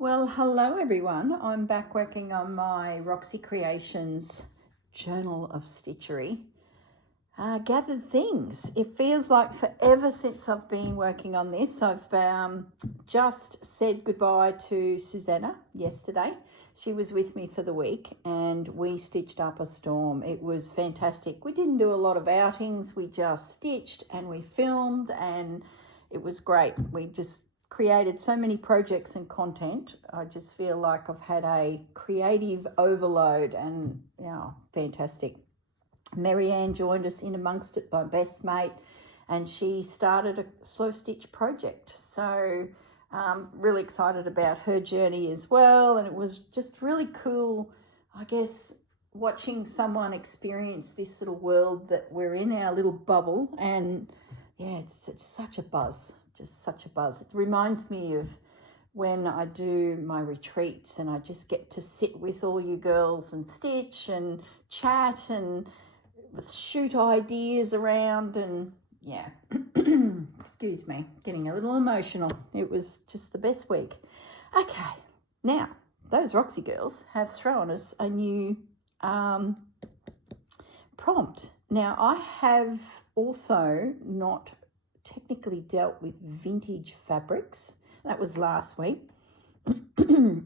Well, hello everyone. I'm back working on my Roxy Creations Journal of Stitchery. Gathered things. It feels like forever since I've been working on this. I've just said goodbye to Susanna yesterday. She was with me for the week and we stitched up a storm. It was fantastic. We didn't do a lot of outings. We just stitched and we filmed and it was great. We just created so many projects and content. I just feel like I've had a creative overload and fantastic. Marianne joined us in amongst it, my best mate, and she started a slow stitch project. So really excited about her journey as well. And it was just really cool, I guess, watching someone experience this little world that we're in, our little bubble. And yeah, it's such a buzz, just such a buzz. It reminds me of when I do my retreats and I just get to sit with all you girls and stitch and chat and shoot ideas around and yeah. Excuse me, getting a little emotional. It was just the best week. Okay, now those Roxy girls have thrown us a new prompt. Now I have also not technically dealt with vintage fabrics. That was last week.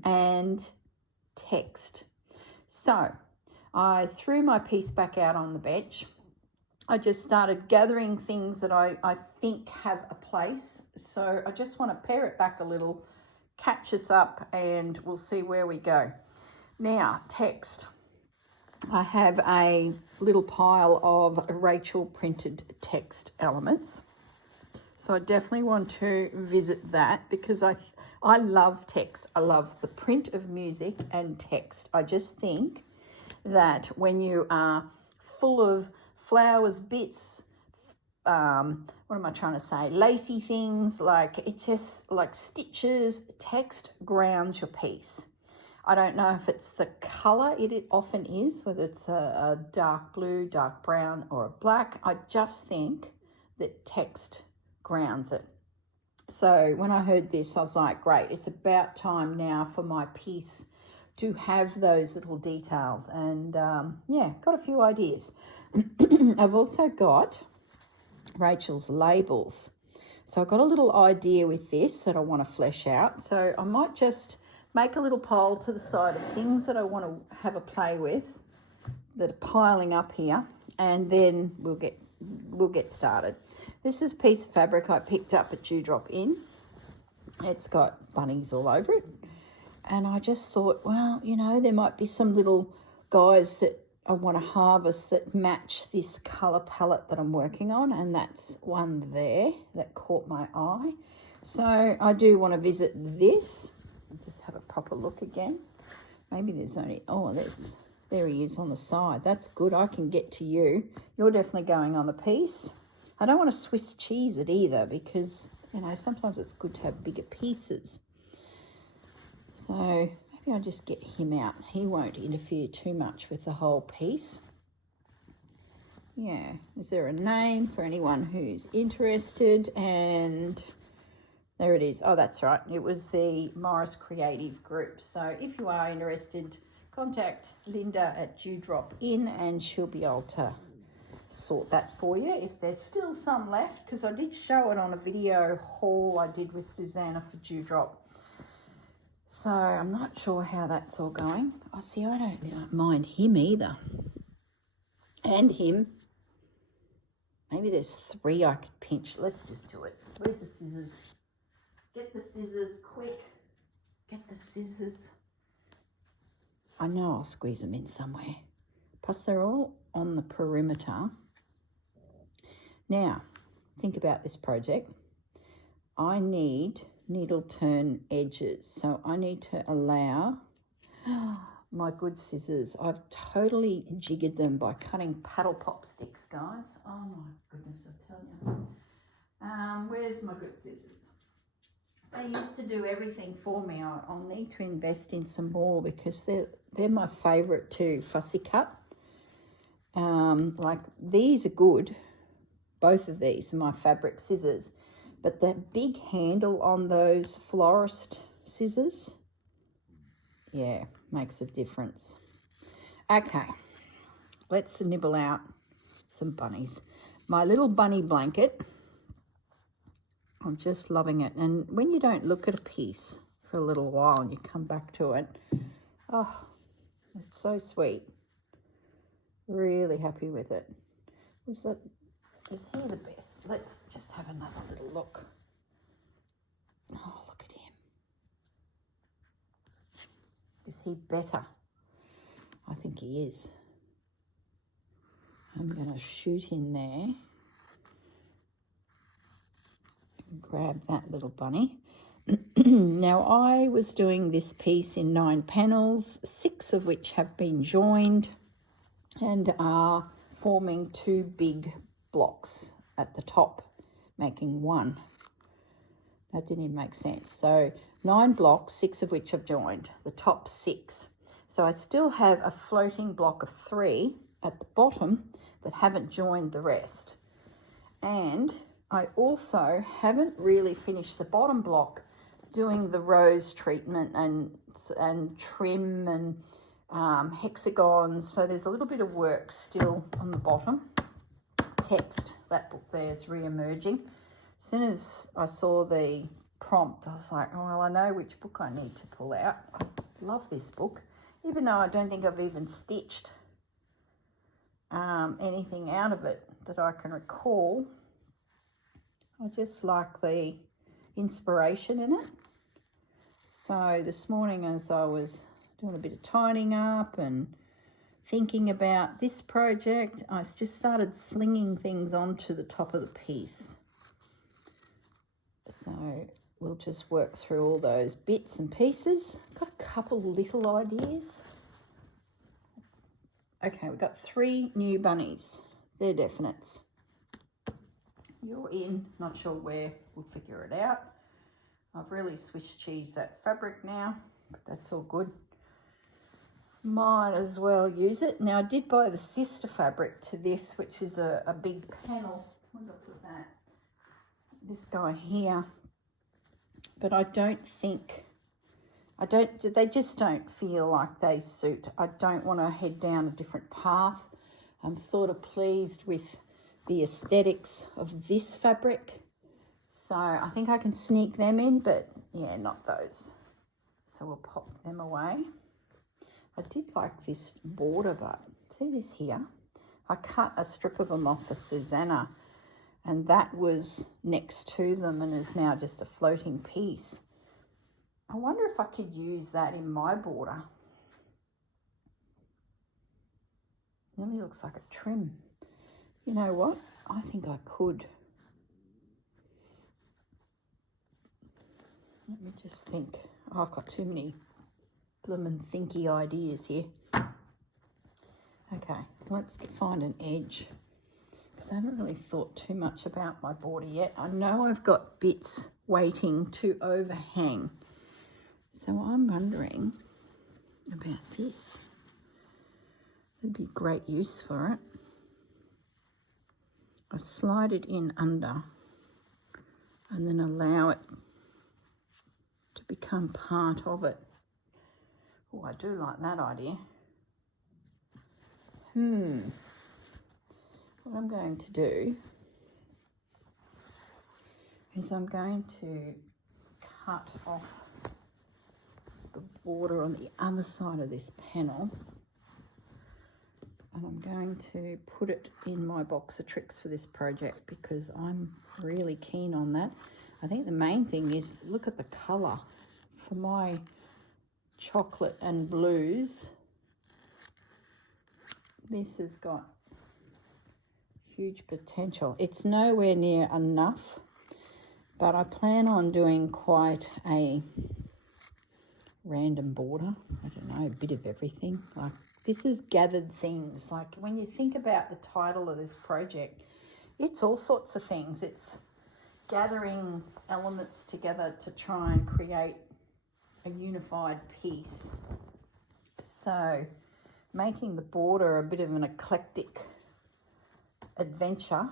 And text. So I threw my piece back out on the bench. I just started gathering things that I think have a place. So I just want to pare it back a little, catch us up, and we'll see where we go. Now, text. I have a little pile of Rachel printed text elements. So I definitely want to visit that because I love text. I love the print of music and text. I just think that when you are full of flowers, bits, what am I trying to say? Lacy things, like it's just like stitches, text grounds your piece. I don't know if it's the colour it often is, whether it's a dark blue, dark brown or a black. I just think that text grounds it. So when I heard this, I was like, great, it's about time now for my piece to have those little details. And yeah, got a few ideas. I've also got Rachel's labels. So I've got a little idea with this that I want to flesh out. So I might just make a little pile to the side of things that I want to have a play with that are piling up here, and then we'll get started. This is a piece of fabric I picked up at Dewdrop Inn. It's got bunnies all over it. And I just thought, well, you know, there might be some little guys that I want to harvest that match this colour palette that I'm working on. And that's one there that caught my eye. So I do want to visit this. I'll just have a proper look again. Maybe there's only, there he is on the side. That's good. I can get to you. You're definitely going on the piece. I don't want to Swiss cheese it either because, you know, sometimes it's good to have bigger pieces. So maybe I'll just get him out. He won't interfere too much with the whole piece. Yeah, is there a name for anyone who's interested? And there it is. Oh, that's right. It was the Morris Creative Group. So if you are interested, contact Linda at Dewdrop Inn and she'll be able to sort that for you if there's still some left, because I did show it on a video haul I did with Susanna for Dewdrop. So I'm not sure how that's all going. I don't mind him either. And him. Maybe there's three I could pinch. Let's just do it. Where's the scissors? Get the scissors quick. Get the scissors. I know I'll squeeze them in somewhere. Plus they're all on the perimeter. Now, think about this project. I need needle turn edges. So I need to allow my good scissors. I've totally jiggered them by cutting paddle pop sticks, guys. Oh my goodness, I tell you. Where's my good scissors? They used to do everything for me. I'll need to invest in some more because they're my favourite too, fussy cut. Like these are good. Both of these are my fabric scissors. But that big handle on those florist scissors, yeah, makes a difference. Okay, let's nibble out some bunnies. My little bunny blanket, I'm just loving it. And when you don't look at a piece for a little while and you come back to it, oh, it's so sweet. Really happy with it. Is he the best? Let's just have another little look. Oh, look at him. Is he better? I think he is. I'm going to shoot in there and grab that little bunny. Now, I was doing this piece in 9 panels, 6 of which have been joined and are forming 2 big blocks at the top, making 1. That didn't even make sense. So 9 blocks, 6 of which have joined, the top 6. So I still have a floating block of 3 at the bottom that haven't joined the rest. And I also haven't really finished the bottom block doing the rose treatment and trim and hexagons. So there's a little bit of work still on the bottom. Text, that book there is re-emerging. As soon as I saw the prompt, I was like, oh, well, I know which book I need to pull out. I love this book, even though I don't think I've even stitched anything out of it that I can recall. I just like the inspiration in it. So this morning, as I was doing a bit of tidying up and thinking about this project, I just started slinging things onto the top of the piece. So we'll just work through all those bits and pieces. Got a couple little ideas. Okay, we've got 3 new bunnies. They're definites. You're in, not sure where, we'll figure it out. I've really Swiss cheesed that fabric now, but that's all good. Might as well use it. Now, I did buy the sister fabric to this, which is a big panel. Where did I put that? This guy here. But I don't think, they just don't feel like they suit. I don't want to head down a different path. I'm sort of pleased with the aesthetics of this fabric. So I think I can sneak them in, but yeah, not those. So we'll pop them away. I did like this border, but see this here? I cut a strip of them off for Susanna, and that was next to them and is now just a floating piece. I wonder if I could use that in my border. Nearly looks like a trim. You know what? I think I could. Let me just think. Oh, I've got too many bloomin' thinky ideas here. Okay, let's find an edge, because I haven't really thought too much about my border yet. I know I've got bits waiting to overhang, so I'm wondering about this. There'd be great use for it. I slide it in under and then allow it to become part of it. Oh, I do like that idea. What I'm going to do is I'm going to cut off the border on the other side of this panel, and I'm going to put it in my box of tricks for this project because I'm really keen on that. I think the main thing is look at the colour for my chocolate and blues. This has got huge potential. It's nowhere near enough, but I plan on doing quite a random border. I don't know, a bit of everything. Like, this is gathered things. Like, when you think about the title of this project, it's all sorts of things. It's gathering elements together to try and create a unified piece. So making the border a bit of an eclectic adventure,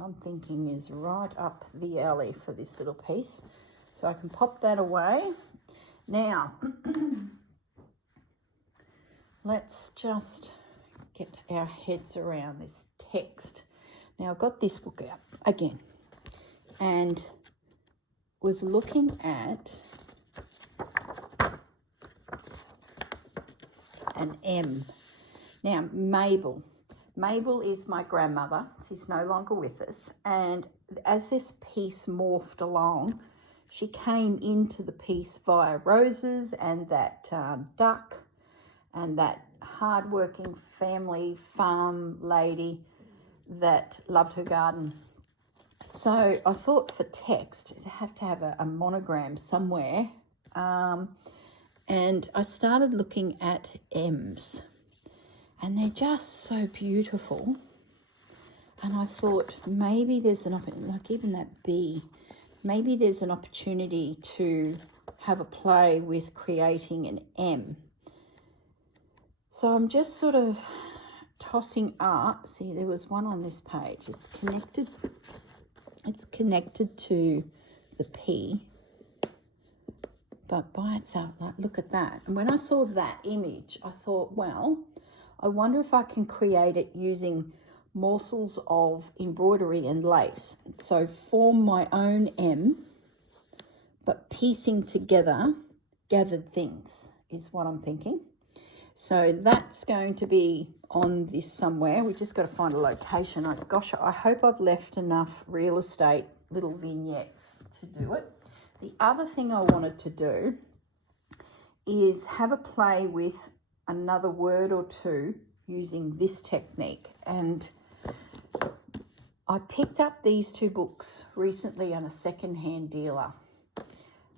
I'm thinking is right up the alley for this little piece. So I can pop that away. Now, let's just get our heads around this text. Now, I've got this book out again and was looking at an M. Now, Mabel. Mabel is my grandmother. She's no longer with us. And as this piece morphed along, she came into the piece via roses and that duck and that hardworking family farm lady that loved her garden. So I thought for text, it'd have to have a monogram somewhere. And I started looking at M's. And they're just so beautiful. And I thought maybe there's an opportunity, like even that B, maybe there's an opportunity to have a play with creating an M. So I'm just sort of tossing up. See, there was one on this page. It's connected to the P. But by itself, like, look at that. And when I saw that image, I thought, well, I wonder if I can create it using morsels of embroidery and lace. So form my own M, but piecing together gathered things is what I'm thinking. So that's going to be on this somewhere. We just got to find a location. I hope I've left enough real estate, little vignettes to do it. The other thing I wanted to do is have a play with another word or two using this technique. And I picked up these two books recently on a second-hand dealer.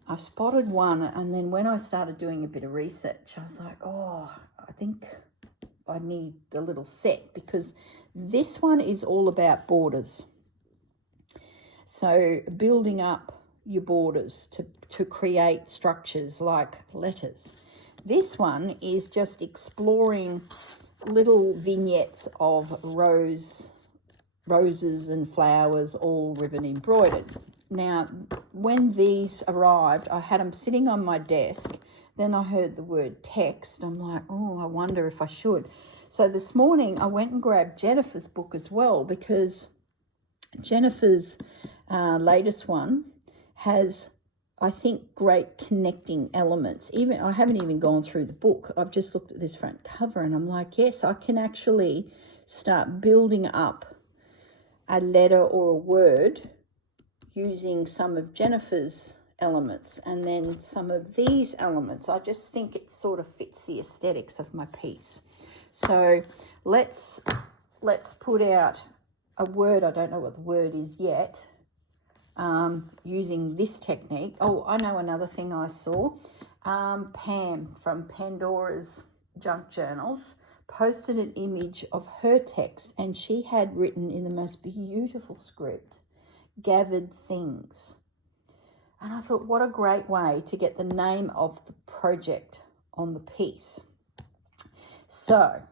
I spotted one, and then when I started doing a bit of research, I was like, oh, I think I need the little set, because this one is all about borders. So building up your borders to create structures like letters. This one is just exploring little vignettes of roses and flowers, all ribbon embroidered. Now, when these arrived, I had them sitting on my desk. Then I heard the word text. I'm like, oh, I wonder if I should. So this morning I went and grabbed Jennifer's book as well, because Jennifer's latest one has, I think, great connecting elements. Even I haven't even gone through the book. I've just looked at this front cover and I'm like, yes, I can actually start building up a letter or a word using some of Jennifer's elements and then some of these elements. I just think it sort of fits the aesthetics of my piece. So let's put out a word. I don't know what the word is yet. Using this technique. Oh, I know another thing I saw. Pam from Pandora's Junk Journals posted an image of her text, and she had written in the most beautiful script, gathered things. And I thought, what a great way to get the name of the project on the piece. So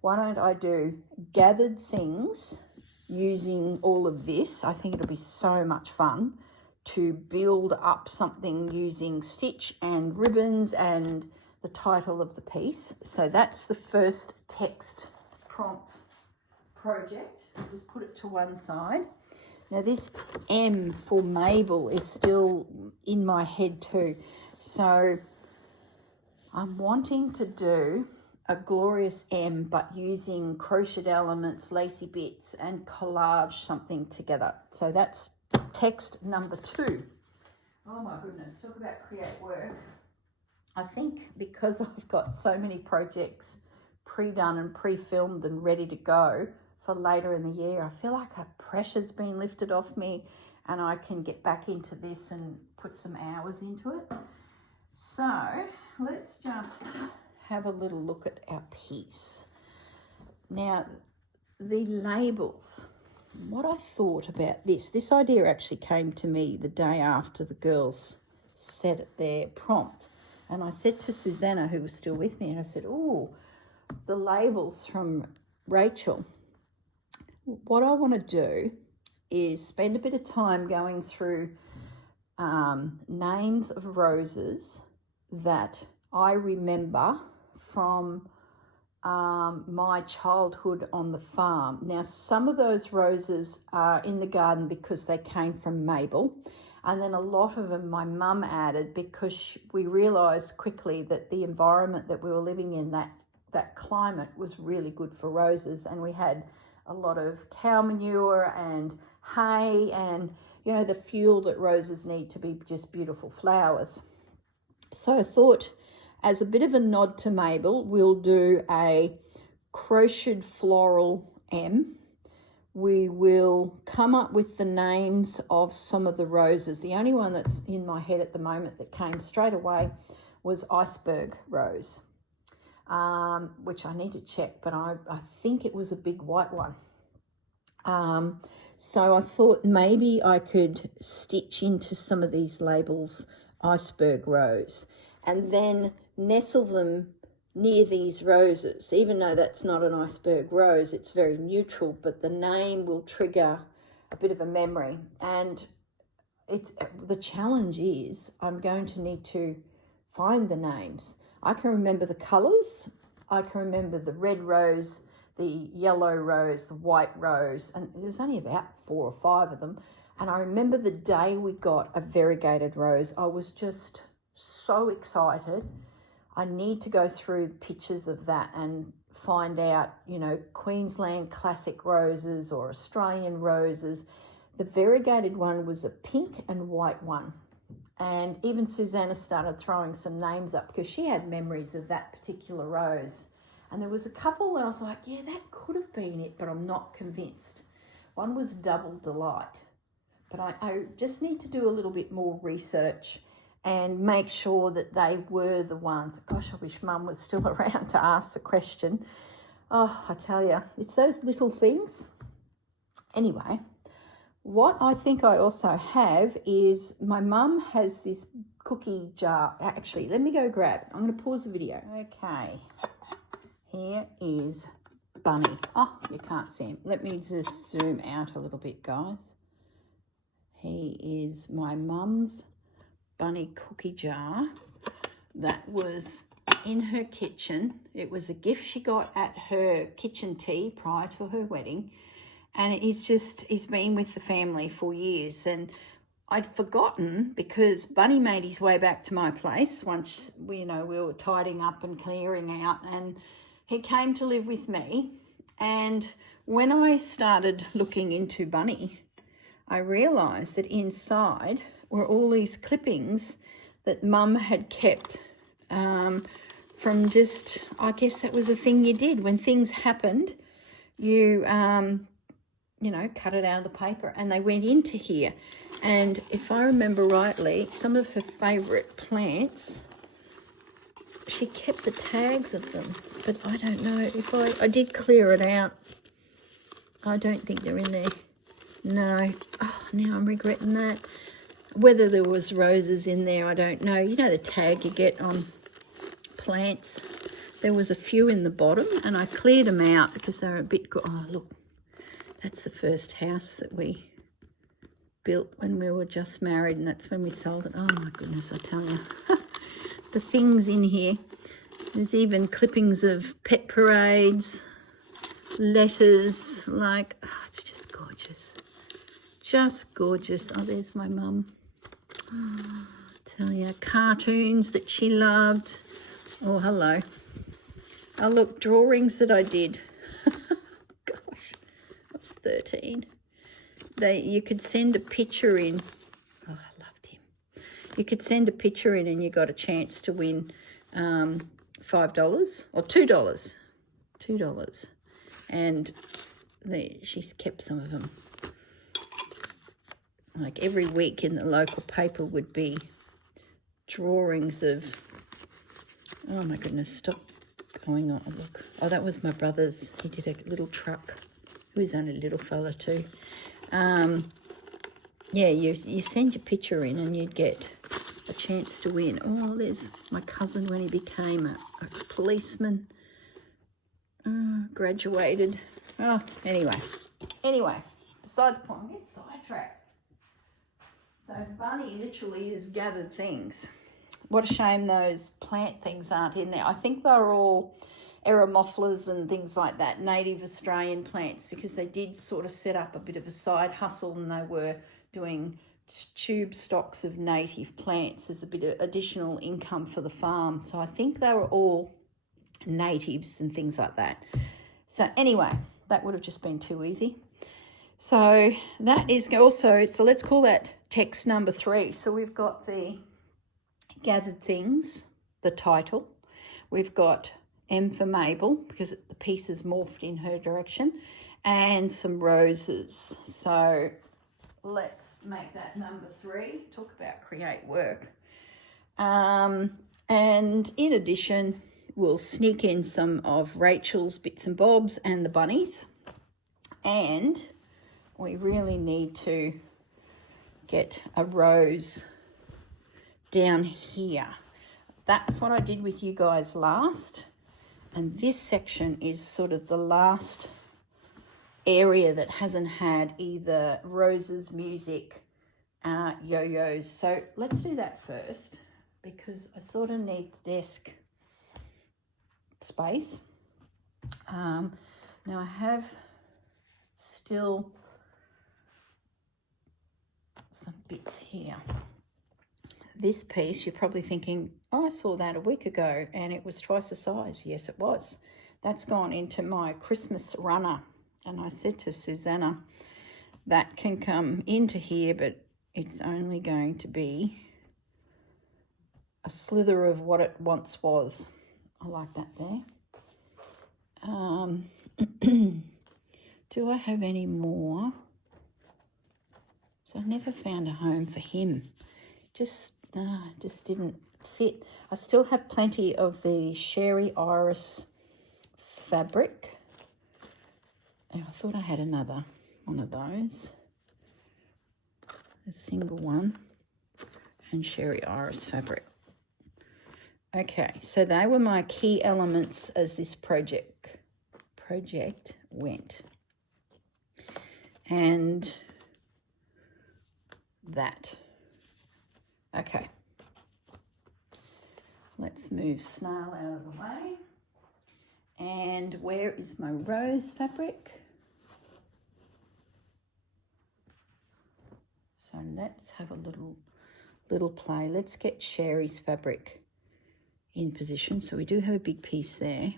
why don't I do gathered things using all of this? I think it'll be so much fun to build up something using stitch and ribbons and the title of the piece. So that's the first text prompt project. I'll just put it to one side. Now this M for Mabel is still in my head too. So I'm wanting to do a glorious M, but using crocheted elements, lacy bits, and collage something together. So that's text number 2. Oh my goodness, talk about create work. I think because I've got so many projects pre-done and pre-filmed and ready to go for later in the year, I feel like a pressure's been lifted off me and I can get back into this and put some hours into it. So let's just have a little look at our piece. Now, the labels, what I thought about this idea actually came to me the day after the girls set their prompt. And I said to Susanna, who was still with me, and I said, oh, the labels from Rachel. What I want to do is spend a bit of time going through names of roses that I remember from my childhood on the farm. Now, some of those roses are in the garden because they came from Mabel, and then a lot of them my mum added because we realised quickly that the environment that we were living in, that climate, was really good for roses, and we had a lot of cow manure and hay and, you know, the fuel that roses need to be just beautiful flowers. So I thought, as a bit of a nod to Mabel, we'll do a crocheted floral M. We will come up with the names of some of the roses. The only one that's in my head at the moment that came straight away was iceberg rose, which I need to check, but I think it was a big white one. So I thought maybe I could stitch into some of these labels iceberg rose and then nestle them near these roses. Even though that's not an iceberg rose, it's very neutral, but the name will trigger a bit of a memory. And the challenge is I'm going to need to find the names. I can remember the colours. I can remember the red rose, the yellow rose, the white rose, and there's only about 4 or 5 of them. And I remember the day we got a variegated rose, I was just so excited. I need to go through pictures of that and find out, you know, Queensland classic roses or Australian roses. The variegated one was a pink and white one. And even Susanna started throwing some names up because she had memories of that particular rose. And there was a couple that I was like, yeah, that could have been it, but I'm not convinced. One was Double Delight. But I just need to do a little bit more research and make sure that they were the ones. Gosh, I wish Mum was still around to ask the question. Oh, I tell you, it's those little things. Anyway, what I think I also have is my mum has this cookie jar. Actually, let me go grab it. I'm going to pause the video. Okay, here is Bunny. Oh, you can't see him. Let me just zoom out a little bit, guys. He is my mum's bunny cookie jar that was in her kitchen. It was a gift she got at her kitchen tea prior to her wedding, and he's been with the family for years. And I'd forgotten because Bunny made his way back to my place once we were tidying up and clearing out, and he came to live with me. And when I started looking into Bunny, I realised that inside were all these clippings that Mum had kept from just, I guess that was a thing you did. When things happened, you cut it out of the paper and they went into here. And if I remember rightly, some of her favourite plants, she kept the tags of them, but I don't know if I did clear it out. I don't think they're in there. No. Oh, now I'm regretting that. Whether there was roses in there, I don't know. You know the tag you get on plants? There was a few in the bottom, and I cleared them out because they were a bit... Oh, look. That's the first house that we built when we were just married, and that's when we sold it. Oh, my goodness, I tell you. The things in here. There's even clippings of pet parades, letters, like... Oh, it's just gorgeous. Just gorgeous. Oh, there's my mum. Oh, I tell you, cartoons that she loved. Oh, hello. Oh, look, drawings that I did. Gosh, I was 13. You could send a picture in. Oh, I loved him. You could send a picture in and you got a chance to win $5 or $2. $2. And she's kept some of them. Like every week in the local paper would be drawings of, oh my goodness, stop going on. Look, oh, that was my brother's. He did a little truck. He was only a little fella too. Yeah, you send your picture in and you'd get a chance to win. Oh, there's my cousin when he became a policeman. Graduated. Oh, anyway, beside the point, I'm getting sidetracked. So Bunny literally has gathered things. what a shame those plant things aren't in there. I think they're all Eremophilus and things like that, native Australian plants, because they did sort of set up a bit of a side hustle, and they were doing tube stocks of native plants as a bit of additional income for the farm. So I think they were all natives and things like that. So anyway, that would have just been too easy. So that is also, so let's call that text number 3. So we've got the gathered things, the title. We've got M for Mabel, because the piece is morphed in her direction, and some roses. So let's make that number 3. Talk about create work. And in addition, we'll sneak in some of Rachel's bits and bobs and the bunnies. And we really need to get a rose down here. That's what I did with you guys last. And this section is sort of the last area that hasn't had either roses, music, yo-yos. So let's do that first, because I sort of need the desk space. Now I have still some bits here. This piece, you're probably thinking, oh, I saw that a week ago and it was twice the size. Yes, it was. That's gone into my Christmas runner. And I said to Susanna, that can come into here, but it's only going to be a slither of what it once was. I like that there. Do I have any more? So I never found a home for him. Just didn't fit. I still have plenty of the Sherry Iris fabric. I thought I had another one of those. A single one. And Sherry Iris fabric. Okay, so they were my key elements as this project went. And that. Okay. Let's move Snail out of the way. And where is my rose fabric? So let's have a little play. Let's get Sherry's fabric in position. So we do have a big piece there.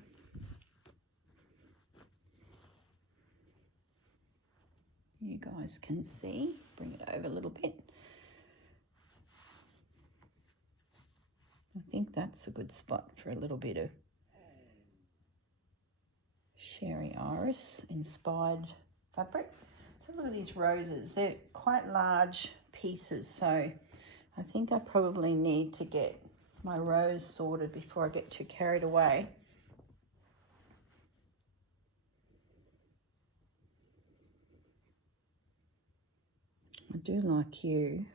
You guys can see. Bring it over a little bit. I think that's a good spot for a little bit of Sherry Iris inspired fabric. So look at these roses. They're quite large pieces, so I think I probably need to get my rose sorted before I get too carried away. I do like you,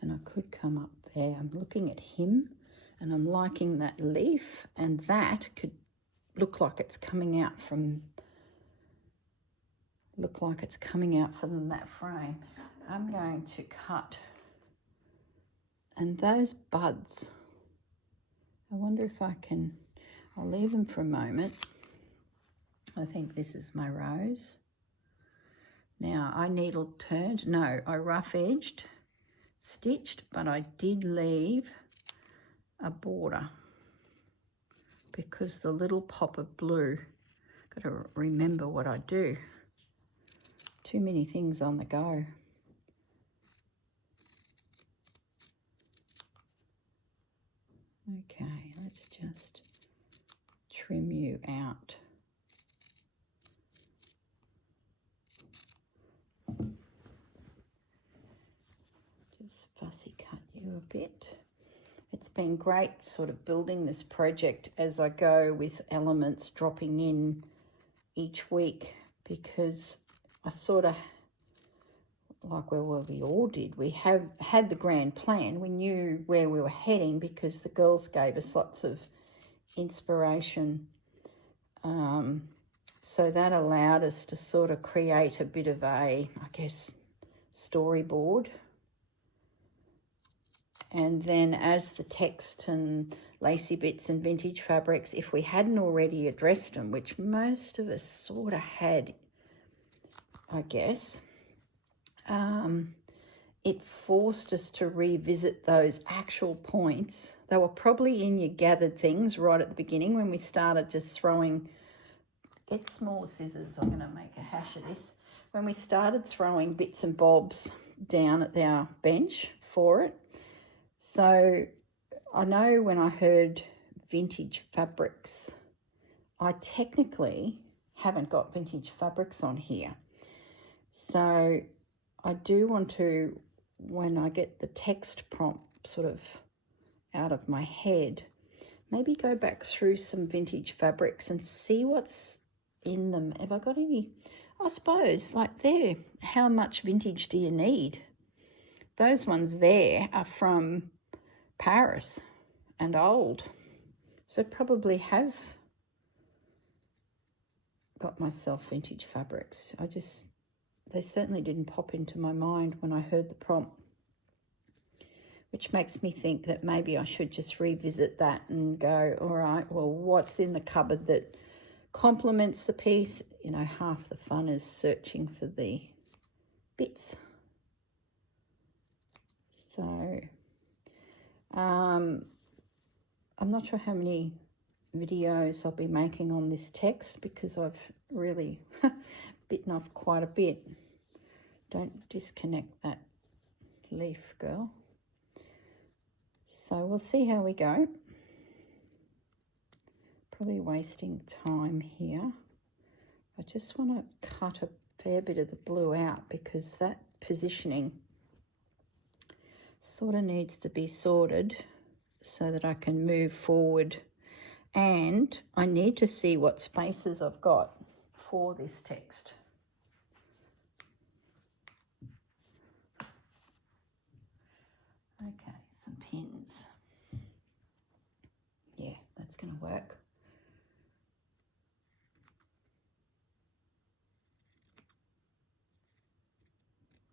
and I could come up there. I'm looking at him and I'm liking that leaf, and that could look like it's coming out from that frame. I'm going to cut, and those buds, I wonder if I can, I'll leave them for a moment. I think this is my rose. Now I needle turned, no, I rough edged, stitched, but I did leave a border because the little pop of blue, got to remember what I do. Too many things on the go. Okay, let's just trim you out. Just fussy cut you a bit. It's been great sort of building this project as I go with elements dropping in each week, because I sort of, like where we all did, we have had the grand plan. We knew where we were heading because the girls gave us lots of inspiration. So that allowed us to sort of create a bit of a, I guess, storyboard. And then as the text and lacy bits and vintage fabrics, if we hadn't already addressed them, which most of us sort of had, I guess, it forced us to revisit those actual points. They were probably in your gathered things right at the beginning when we started just throwing, get smaller scissors, I'm going to make a hash of this. When we started throwing bits and bobs down at our bench for it. So I know when I heard vintage fabrics, I technically haven't got vintage fabrics on here. So I do want to, when I get the text prompt sort of out of my head, maybe go back through some vintage fabrics and see what's in them. Have I got any? I suppose, like there, how much vintage do you need? Those ones there are from Paris and old. So probably have got myself vintage fabrics. They certainly didn't pop into my mind when I heard the prompt, which makes me think that maybe I should just revisit that and go, all right, well, what's in the cupboard that complements the piece? You know, half the fun is searching for the bits. So I'm not sure how many videos I'll be making on this text because I've really bitten off quite a bit. Don't disconnect that leaf, girl. So we'll see how we go. Probably wasting time here. I just want to cut a fair bit of the blue out because that positioning sort of needs to be sorted so that I can move forward, and I need to see what spaces I've got for this text. Okay, some pins. Yeah, that's going to work.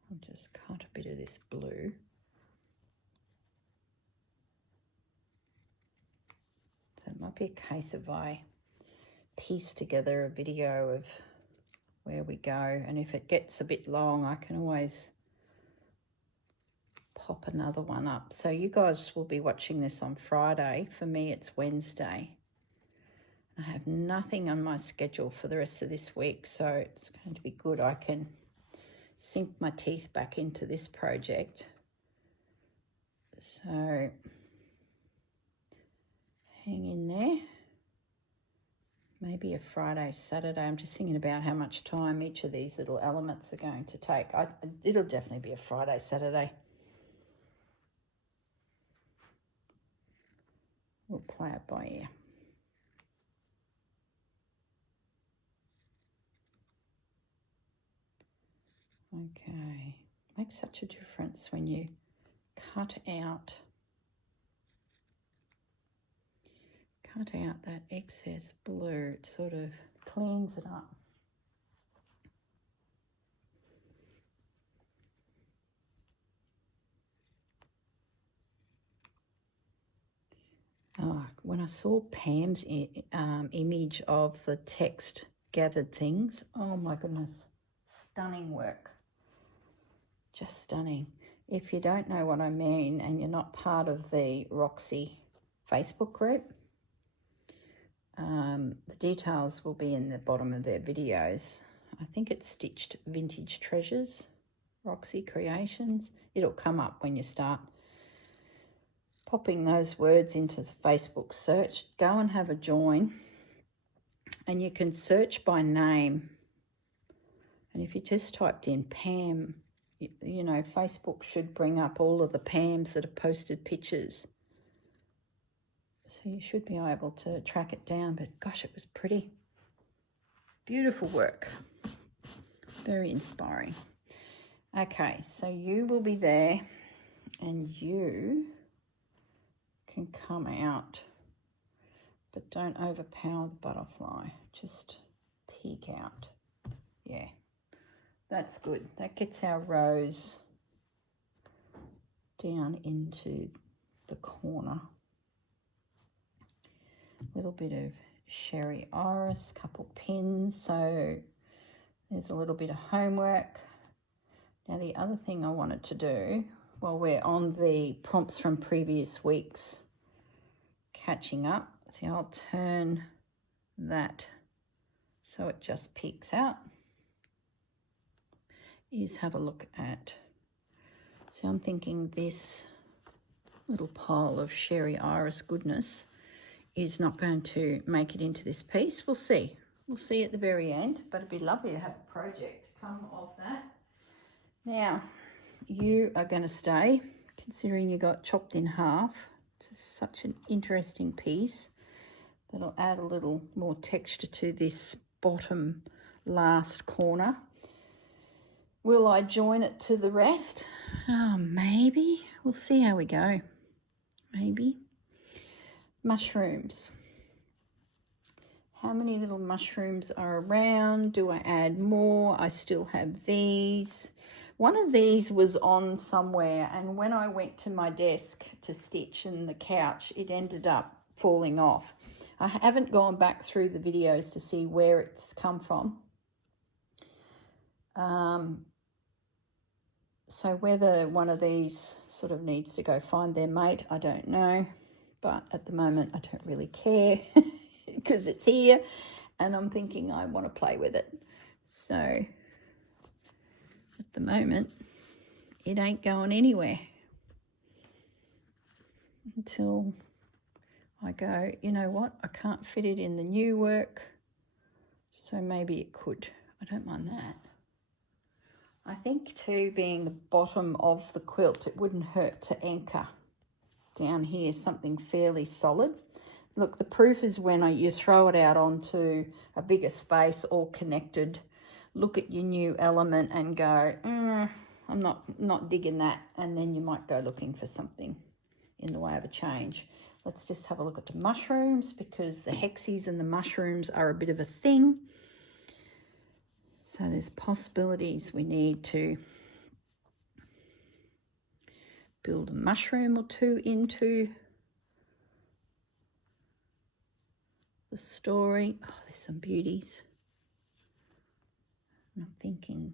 I'll just cut a bit of this blue. So it might be a case of I piece together a video of where we go, and if it gets a bit long, I can always pop another one up. So you guys will be watching this on Friday. For me, it's Wednesday. I have nothing on my schedule for the rest of this week, so it's going to be good. I can sink my teeth back into this project. So hang in there. Maybe a Friday, Saturday. I'm just thinking about how much time each of these little elements are going to take. It'll definitely be a Friday, Saturday. We'll play it by ear. Okay, makes such a difference when you cut out that excess blue. It sort of cleans it up. Oh, when I saw Pam's image of the text gathered things, oh my goodness, stunning work. Just stunning. If you don't know what I mean and you're not part of the Roxy Facebook group, the details will be in the bottom of their videos. I think it's Stitched Vintage Treasures, Roxy Creations. It'll come up when you start popping those words into the Facebook search. Go and have a join, and you can search by name. And if you just typed in Pam, you know, Facebook should bring up all of the Pams that have posted pictures. So you should be able to track it down, but gosh, it was pretty. Beautiful work. Very inspiring. Okay, so you will be there and you can come out, but don't overpower the butterfly. Just peek out. Yeah, that's good. That gets our rows down into the corner. A little bit of Sherry Iris, couple pins, so there's a little bit of homework. Now the other thing I wanted to do while we're on the prompts from previous weeks catching up, see, I'll turn that so it just peeks out, is have a look at, so I'm thinking this little pile of Sherry Iris goodness is not going to make it into this piece. We'll see. We'll see at the very end, but it'd be lovely to have a project come of that. Now, you are going to stay, considering you got chopped in half. It's such an interesting piece that'll add a little more texture to this bottom last corner. Will I join it to the rest? Oh, maybe. We'll see how we go. Maybe. Mushrooms. How many little mushrooms are around? Do I add more? I still have these. One of these was on somewhere, and when I went to my desk to stitch in the couch, it ended up falling off. I haven't gone back through the videos to see where it's come from. So whether one of these sort of needs to go find their mate, I don't know. But at the moment, I don't really care because it's here and I'm thinking I want to play with it. So at the moment, it ain't going anywhere until I go, you know what, I can't fit it in the new work, so maybe it could. I don't mind that. I think too, being the bottom of the quilt, it wouldn't hurt to anchor down here something fairly solid. Look, the proof is when you throw it out onto a bigger space, all connected, look at your new element and go, I'm not digging that, and then you might go looking for something in the way of a change. Let's just have a look at the mushrooms, because the hexies and the mushrooms are a bit of a thing. So there's possibilities we need to build a mushroom or two into the story. Oh, there's some beauties. I'm thinking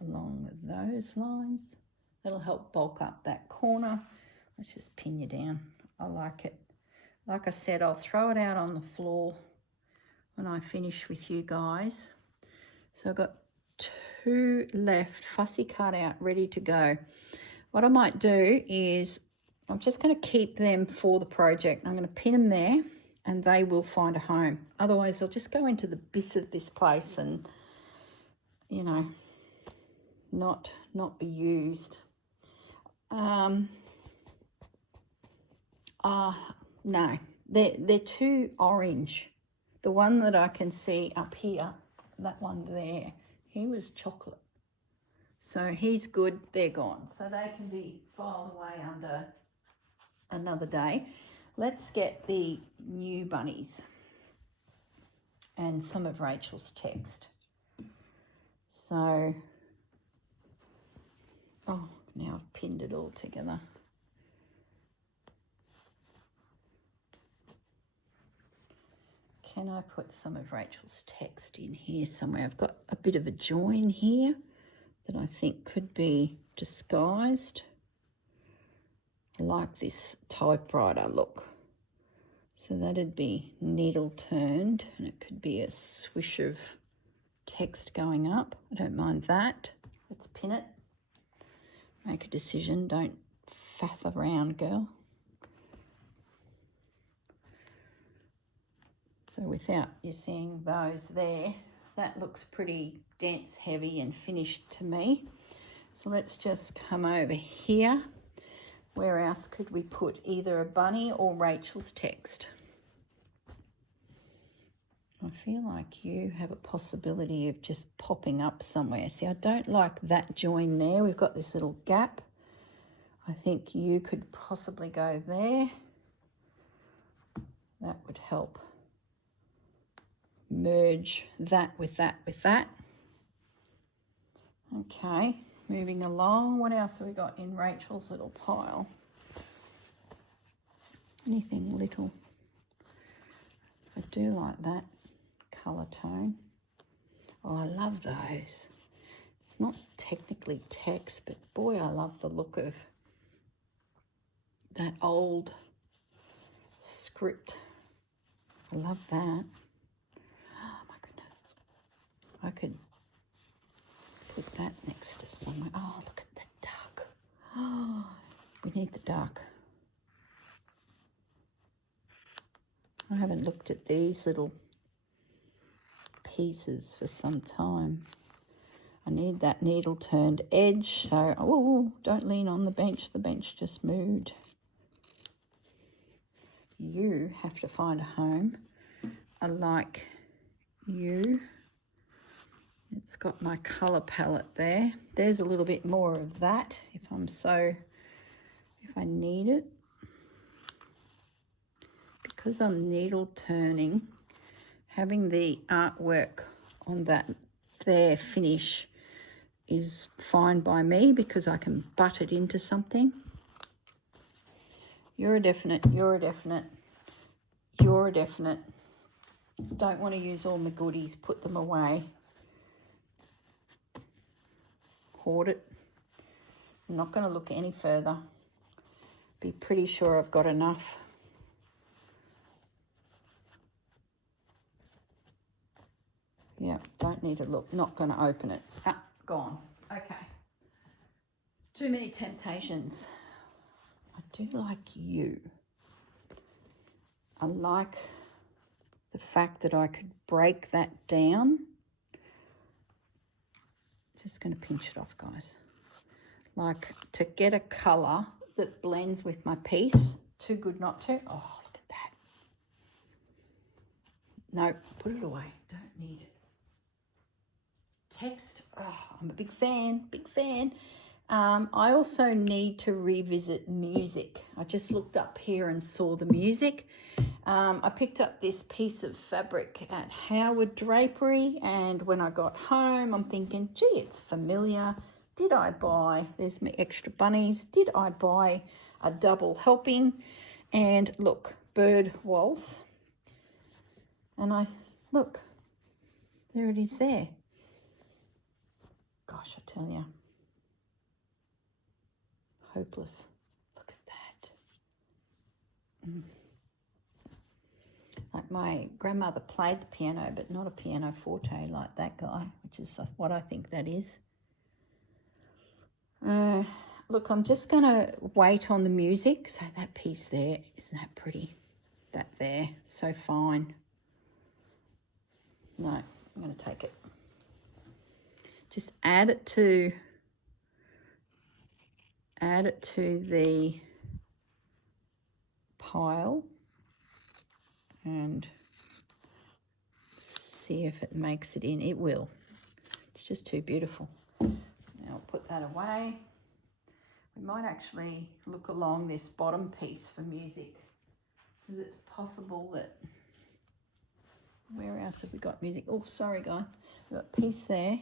along those lines. That'll help bulk up that corner. Let's just pin you down. I like it. Like I said, I'll throw it out on the floor when I finish with you guys. So I've got 2 left, fussy cut out, ready to go. What I might do is I'm just going to keep them for the project. I'm going to pin them there and they will find a home. Otherwise, they'll just go into the abyss of this place and, you know, not be used. No, they're too orange. The one that I can see up here, that one there, he was chocolate. So he's good, they're gone. So they can be filed away under another day. Let's get the new bunnies and some of Rachel's text. So, oh, now I've pinned it all together. Can I put some of Rachel's text in here somewhere? I've got a bit of a join here that I think could be disguised. I like this typewriter look. So that'd be needle turned, and it could be a swish of text going up. I don't mind that. Let's pin it. Make a decision. Don't faff around, girl. So without you seeing those there, that looks pretty dense, heavy and finished to me. So let's just come over here. Where else could we put either a bunny or Rachel's text? I feel like you have a possibility of just popping up somewhere. See, I don't like that join there. We've got this little gap. I think you could possibly go there. That would help merge that with that with that. Okay, moving along. What else have we got in Rachel's little pile? anything little. I do like that colour tone. Oh, I love those. It's not technically text, but boy, I love the look of that old script. I love that. Oh my goodness. I could put that next to somewhere. Oh, look at the duck. Oh, we need the duck. I haven't looked at these little pieces for some time. I need that needle turned edge, so, oh, don't lean on the bench just moved. You have to find a home. I like you. It's got my colour palette there. There's a little bit more of that if I need it. Because I'm needle turning, having the artwork on that there finish is fine by me because I can butt it into something. You're a definite, you're a definite, you're a definite. Don't want to use all my goodies, put them away. Hoard it. I'm not going to look any further. Be pretty sure I've got enough. Yeah, don't need to look. Not going to open it. Ah, gone. Okay. Too many temptations. I do like you. I like the fact that I could break that down. Just going to pinch it off, guys. Like to get a colour that blends with my piece. Too good not to. Oh, look at that. No, put it away. Don't need it. Text. Oh, I'm a big fan, big fan. I also need to revisit music. I just looked up here and saw the music. I picked up this piece of fabric at Howard Drapery, and when I got home, I'm thinking, gee, it's familiar. Did I buy, there's my extra bunnies, did I buy a double helping? And look, bird waltz. And look, there it is there. Gosh, I tell you. Hopeless. Look at that. Like my grandmother played the piano, but not a piano forte like that guy, which is what I think that is. Look, I'm just going to wait on the music. So that piece there, isn't that pretty? That there, so fine. No, I'm going to take it. Just add it to the pile and see if it makes it in. It will. It's just too beautiful. Now I'll put that away. We might actually look along this bottom piece for music, because it's possible that, where else have we got music? Oh, sorry guys, we've got piece there.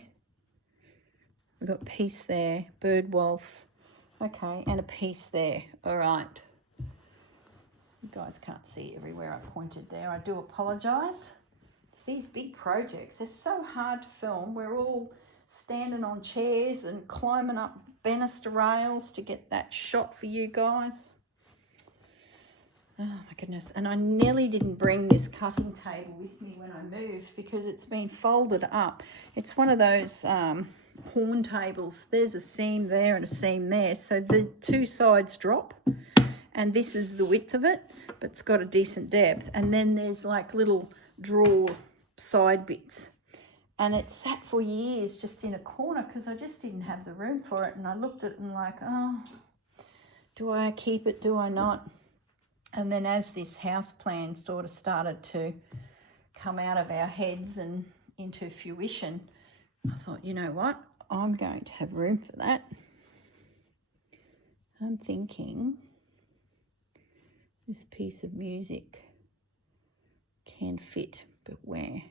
We've got piece there, bird waltz, okay, and a piece there. All right. You guys can't see everywhere I pointed there. I do apologise. It's these big projects. They're so hard to film. We're all standing on chairs and climbing up banister rails to get that shot for you guys. Oh my goodness. And I nearly didn't bring this cutting table with me when I moved because it's been folded up. It's one of those horn tables. There's a seam there and a seam there. So the two sides drop, and this is the width of it, but it's got a decent depth. And then there's like little drawer side bits. And it sat for years just in a corner because I just didn't have the room for it. And I looked at it and like, oh, do I keep it? Do I not? And then as this house plan sort of started to come out of our heads and into fruition, I thought, you know what? I'm going to have room for that. I'm thinking this piece of music can fit, but where?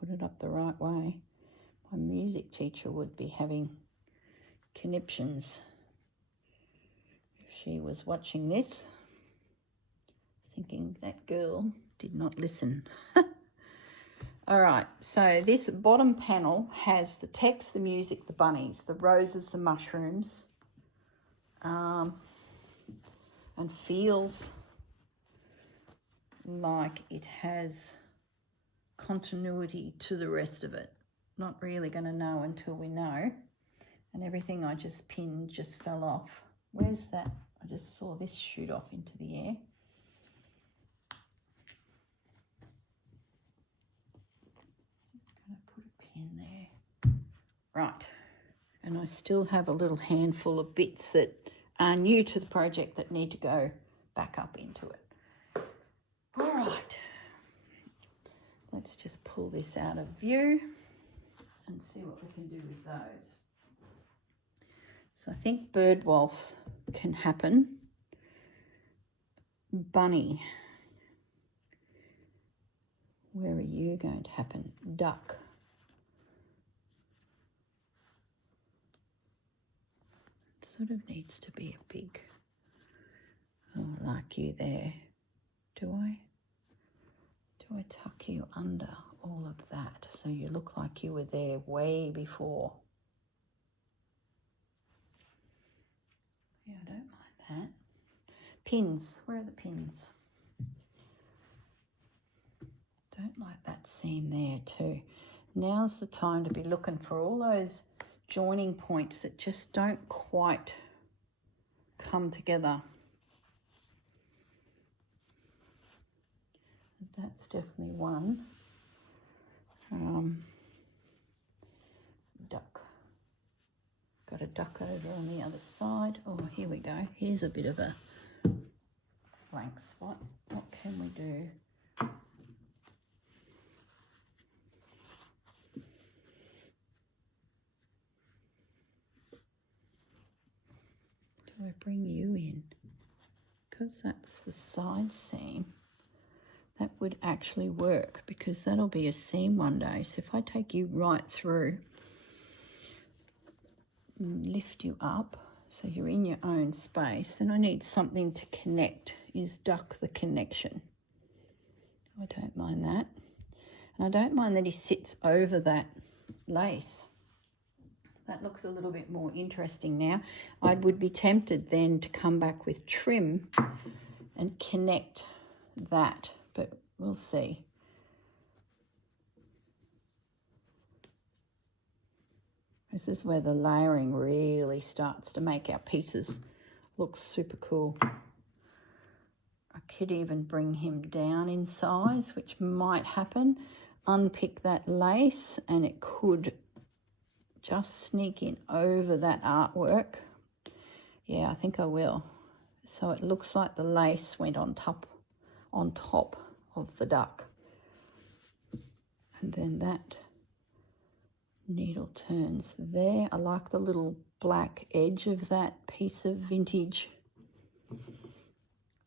put it up the right way. My music teacher would be having conniptions if she was watching this, thinking that girl did not listen. All right, so this bottom panel has the text, the music, the bunnies, the roses, the mushrooms, and feels like it has continuity to the rest of it. Not really going to know until we know. And everything I just pinned just fell off. Where's that? I just saw this shoot off into the air. Just going to put a pin there. Right. And I still have a little handful of bits that are new to the project that need to go back up into it. All right. Let's just pull this out of view and see what we can do with those. So I think bird waltz can happen. Bunny. Where are you going to happen? Duck. Sort of needs to be a big, oh, I like you there. Do I tuck you under all of that so you look like you were there way before? Yeah, I don't mind that. Pins, where are the pins? Don't like that seam there too. Now's the time to be looking for all those joining points that just don't quite come together. That's definitely one. Duck. Got a duck over on the other side. Oh, here we go. Here's a bit of a blank spot. What can we do? Do I bring you in? Because that's the side seam. That would actually work because that'll be a seam one day. So if I take you right through and lift you up so you're in your own space, then I need something to connect. Is duck the connection? I don't mind that. And I don't mind that he sits over that lace. That looks a little bit more interesting now. I would be tempted then to come back with trim and connect that, but we'll see. This is where the layering really starts to make our pieces look super cool. I could even bring him down in size, which might happen. Unpick that lace and it could just sneak in over that artwork. Yeah, I think I will. So it looks like the lace went on top of the duck. And then that needle turns there. I like the little black edge of that piece of vintage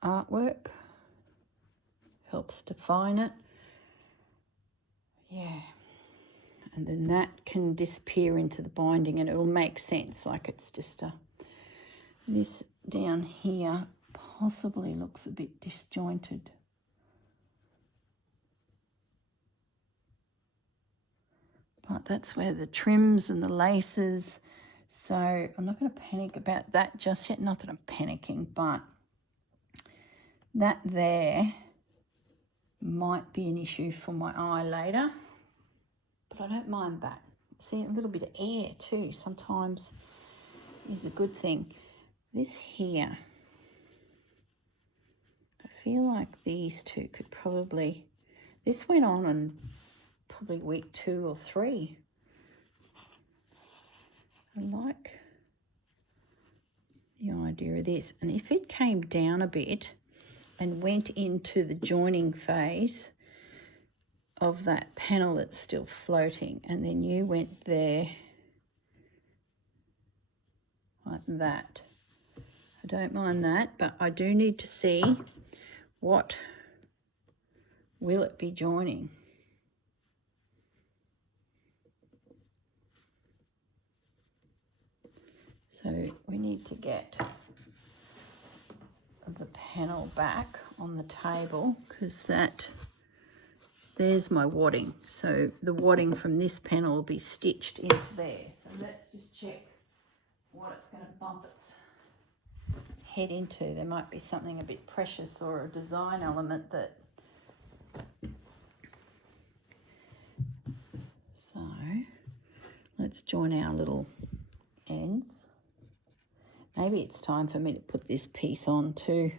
artwork. Helps define it. Yeah. And then that can disappear into the binding and it'll make sense, like it's just this down here possibly looks a bit disjointed. But that's where the trims and the laces, so I'm not going to panic about that just yet. Not that I'm panicking, but that there might be an issue for my eye later, but I don't mind that. See, a little bit of air too sometimes is a good thing. This here, I feel like these two could probably, this went on and probably week 2 or 3. I like the idea of this. And if it came down a bit and went into the joining phase of that panel that's still floating, and then you went there like that, I don't mind that, but I do need to see what will it be joining. So we need to get the panel back on the table because there's my wadding. So the wadding from this panel will be stitched into there. So let's just check what it's going to bump its head into. There might be something a bit precious or a design element that... So let's join our little ends. Maybe it's time for me to put this piece on too.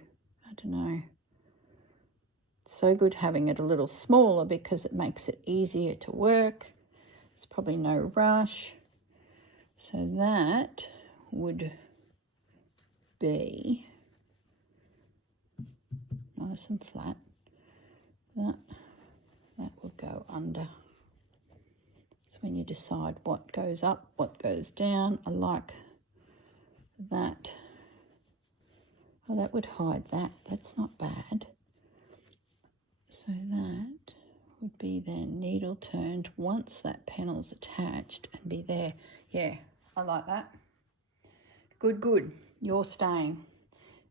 I don't know. It's so good having it a little smaller because it makes it easier to work. There's probably no rush. So that would be nice and flat. That will go under. So when you decide what goes up, what goes down, I like that. Oh, that would hide that. That's not bad. So that would be then needle turned once that panel's attached and be there. Yeah, I like that. Good, good. You're staying.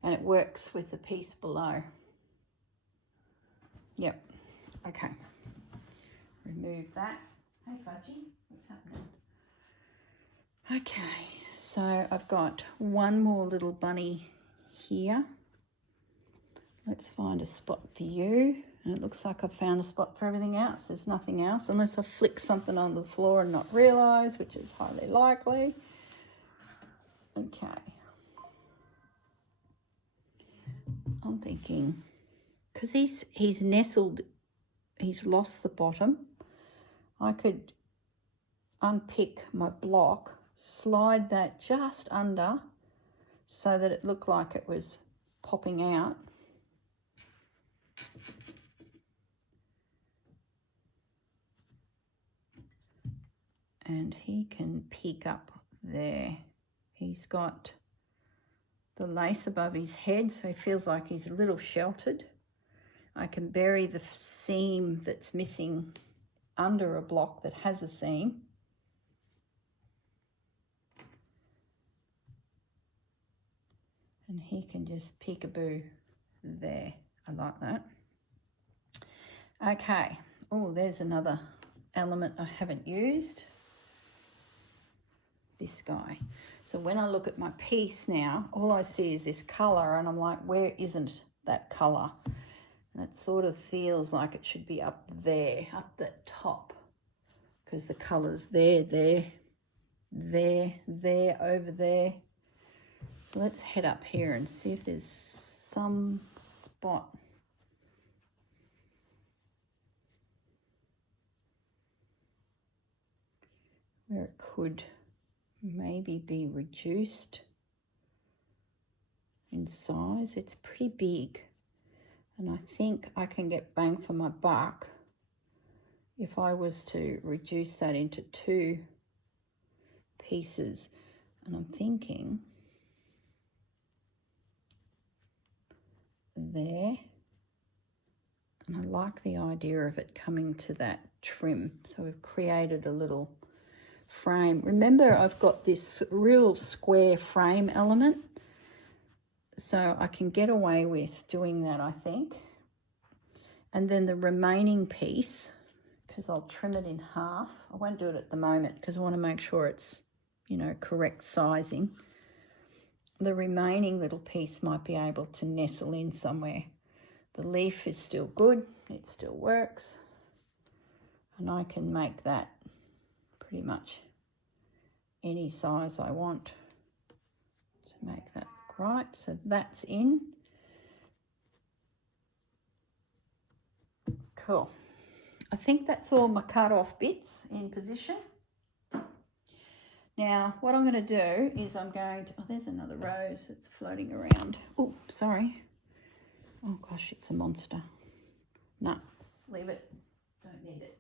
And it works with the piece below. Yep. Okay. Remove that. Hey, Fudgy. What's happening? Okay. So I've got one more little bunny here. Let's find a spot for you. And it looks like I've found a spot for everything else. There's nothing else unless I flick something onto the floor and not realise, which is highly likely. Okay. I'm thinking, because he's nestled, he's lost the bottom. I could unpick my block, slide that just under so that it looked like it was popping out. And he can peek up there. He's got the lace above his head, so he feels like he's a little sheltered. I can bury the seam that's missing under a block that has a seam. And he can just peekaboo there. I like that. Okay. Oh, there's another element I haven't used. This guy. So when I look at my piece now, all I see is this colour and I'm like, where isn't that colour? And it sort of feels like it should be up there, up the top, because the colour's there, over there. So let's head up here and see if there's some spot. Where it could maybe be reduced in size. It's pretty big. And I think I can get bang for my buck if I was to reduce that into 2 pieces. And I'm thinking there. And I like the idea of it coming to that trim. So we've created a little frame. Remember, I've got this real square frame element. So I can get away with doing that, I think. And then the remaining piece, because I'll trim it in half. I won't do it at the moment because I want to make sure it's, you know, correct sizing. The remaining little piece might be able to nestle in somewhere. The leaf is still good. It still works. And I can make that pretty much any size I want to make that right. So that's in. Cool. I think that's all my cut off bits in position. Now what I'm going to do is I'm going to, oh, there's another rose that's floating around. Oh, sorry. Oh gosh, it's a monster. No, leave it. Don't need it.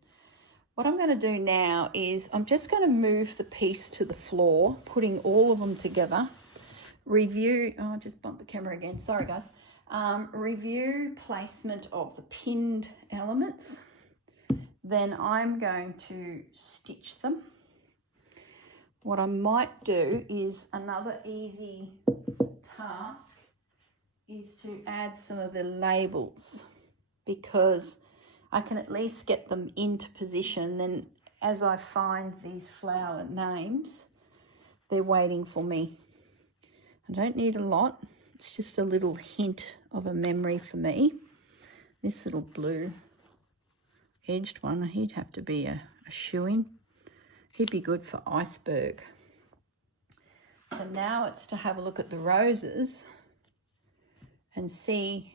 What I'm going to do now is I'm just going to move the piece to the floor, putting all of them together. Review, oh, I just bumped the camera again. Sorry, guys. Review placement of the pinned elements. Then I'm going to stitch them. what I might do is another easy task is to add some of the labels, because I can at least get them into position. Then as I find these flower names, they're waiting for me. I don't need a lot. It's just a little hint of a memory for me. This little blue edged one, he'd have to be a shoe-in. He'd be good for iceberg. So now it's to have a look at the roses and see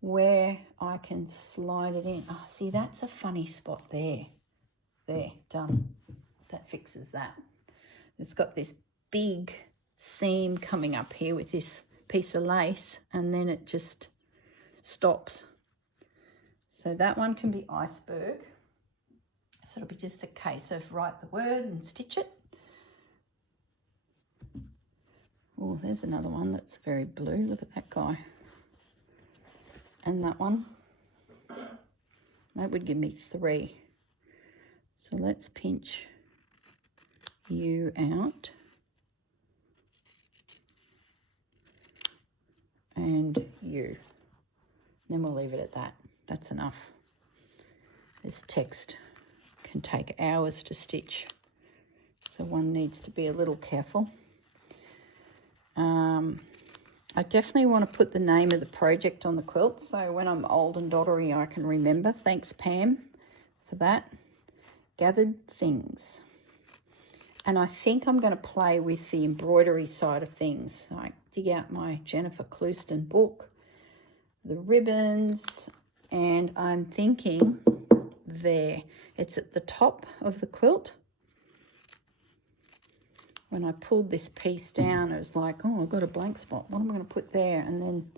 where I can slide it in. Oh, see, that's a funny spot there. There, done. That fixes that. It's got this big seam coming up here with this piece of lace, and then it just stops. So that one can be iceberg. So it'll be just a case of write the word and stitch it. Oh, there's another one that's very blue. Look at that guy. And that one. That would give me 3. So let's pinch you out. And you. Then we'll leave it at that. That's enough. This text can take hours to stitch, so one needs to be a little careful. I definitely want to put the name of the project on the quilt, so when I'm old and dottery I can remember. Thanks, Pam, for that. Gathered Things. And I think I'm going to play with the embroidery side of things. Like dig out my Jennifer Clouston book, the ribbons, and I'm thinking there, it's at the top of the quilt. When I pulled this piece down, it was like, oh, I've got a blank spot. What am I going to put there? And then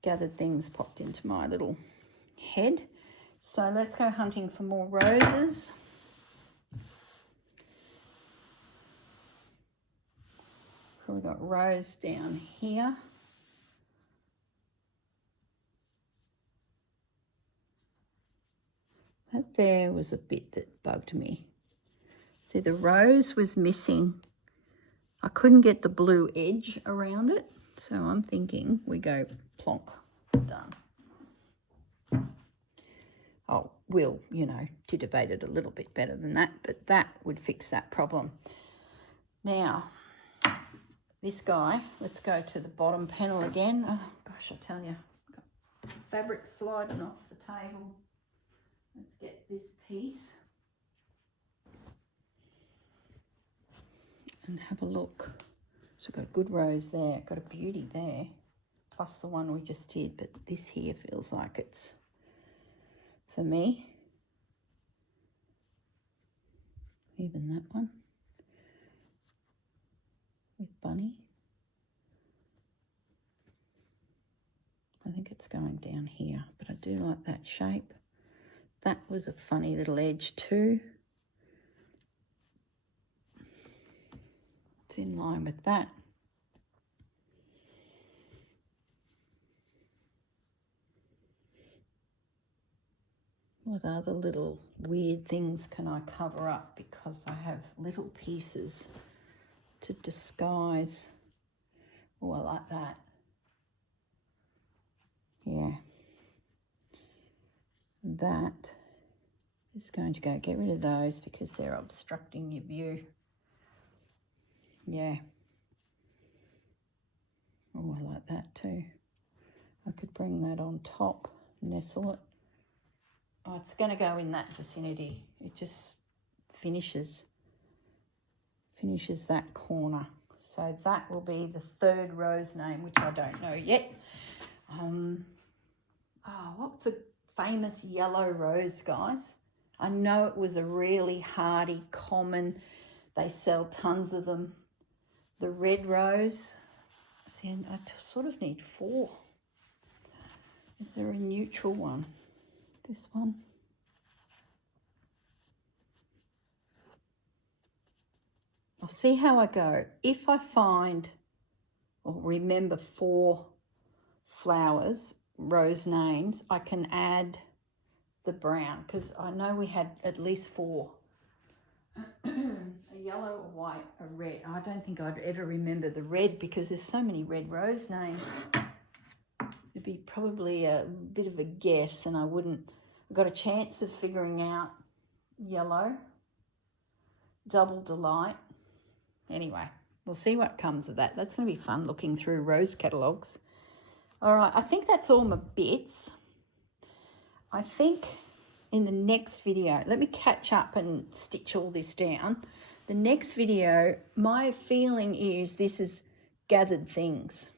Gathered Things popped into my little head. So let's go hunting for more roses. So we've got rose down here. That there was a bit that bugged me. See, the rose was missing. I couldn't get the blue edge around it, so I'm thinking we go plonk, done. Oh, we'll, you know, debate it a little bit better than that, but that would fix that problem. Now, this guy, let's go to the bottom panel again. Oh, gosh, I tell you, got fabric sliding off the table. Let's get this piece and have a look. So I've got a good rose there, got a beauty there, plus the one we just did, but this here feels like it's for me. Even that one with bunny. I think it's going down here, but I do like that shape. That was a funny little edge too. It's in line with that. What other little weird things can I cover up? Because I have little pieces to disguise. Oh, I like that. Yeah. That is going to go. Get rid of those because they're obstructing your view. Yeah. Oh, I like that too. I could bring that on top, nestle it. Oh, it's going to go in that vicinity. It just finishes that corner. So that will be the third rose name, which I don't know yet. Oh, what's a famous yellow rose, guys? I know it was a really hardy, common, they sell tons of them. The red rose. See, I sort of need 4. Is there a neutral one? This one. I'll see how I go. If I find or remember 4 flowers, rose names, I can add the brown, because I know we had at least 4 A yellow, a white, a red. I don't think I'd ever remember the red because there's so many red rose names. It'd be probably a bit of a guess and I got a chance of figuring out yellow, double delight. Anyway, we'll see what comes of that. That's going to be fun looking through rose catalogues. All right, I think that's all my bits. I think in the next video, let me catch up and stitch all this down. The next video, my feeling is this is gathered things.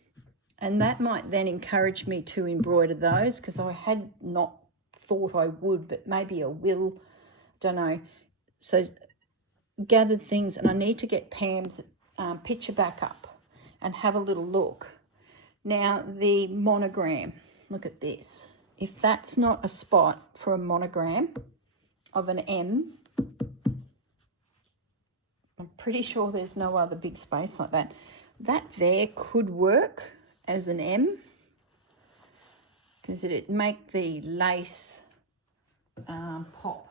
And that might then encourage me to embroider those because I had not thought I would, but maybe I will, don't know. So gathered things, and I need to get Pam's picture back up and have a little look. Now the monogram, look at this. If that's not a spot for a monogram of an M, I'm pretty sure there's no other big space like that. That there could work as an M because it'd make the lace pop.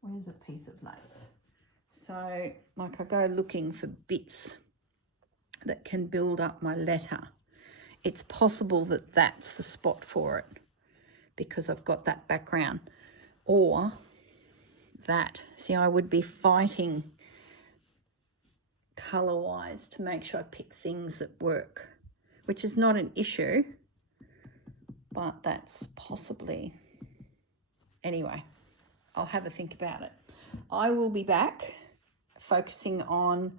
Where's a piece of lace? So like I go looking for bits that can build up my letter. It's possible that that's the spot for it because I've got that background. Or that, see, I would be fighting colour-wise to make sure I pick things that work, which is not an issue, but that's possibly, anyway, I'll have a think about it. I will be back focusing on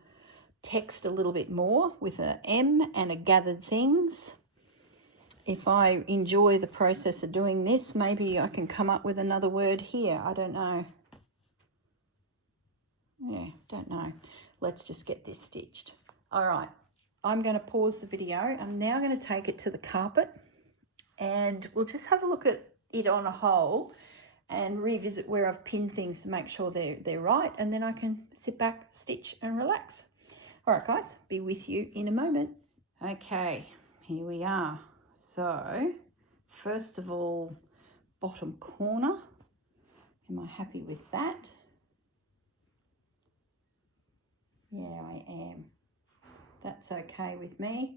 text a little bit more with an M and a gathered things. If I enjoy the process of doing this, maybe I can come up with another word here. I don't know. Yeah, don't know. Let's just get this stitched. All right, I'm going to pause the video. I'm now going to take it to the carpet and we'll just have a look at it on a whole and revisit where I've pinned things to make sure they're right, and then I can sit back, stitch and relax. All right, guys, be with you in a moment. Okay, here we are. So, first of all, bottom corner. Am I happy with that? Yeah, I am. That's okay with me.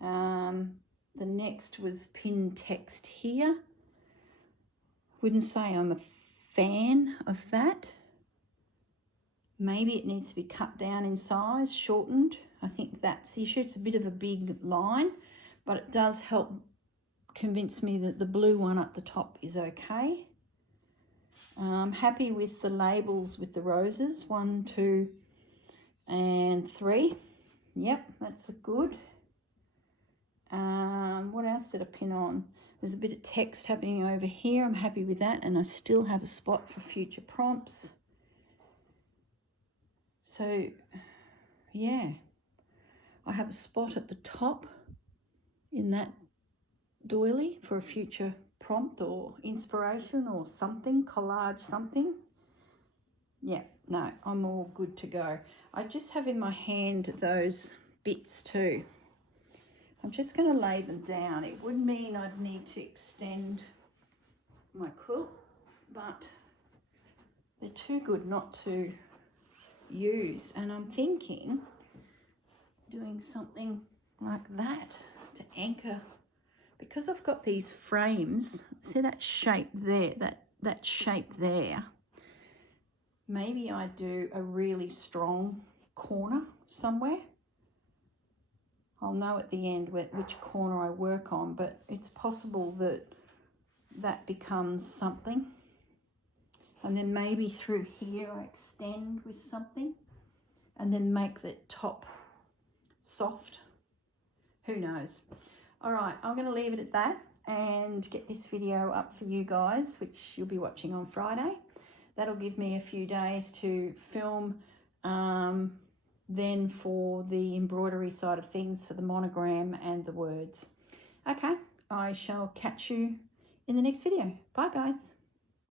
The next was pin text here. Wouldn't say I'm a fan of that. Maybe it needs to be cut down in size, shortened. I think that's the issue. It's a bit of a big line, but it does help convince me that the blue one at the top is okay. I'm happy with the labels with the roses, 1, 2, and 3. Yep, that's good. What else did I pin on? There's a bit of text happening over here. I'm happy with that, and I still have a spot for future prompts. So, yeah, I have a spot at the top in that doily for a future prompt or inspiration or something, collage something. Yeah, no, I'm all good to go. I just have in my hand those bits too. I'm just going to lay them down. It would mean I'd need to extend my quilt, but they're too good not to use. And I'm thinking doing something like that to anchor, because I've got these frames. See that shape there, that shape there. Maybe I do a really strong corner somewhere. I'll know at the end which corner I work on, but it's possible that that becomes something. And then maybe through here I extend with something and then make the top soft. Who knows? All right, I'm going to leave it at that and get this video up for you guys, which you'll be watching on Friday. That'll give me a few days to film then for the embroidery side of things for the monogram and the words. Okay, I shall catch you in the next video. Bye, guys.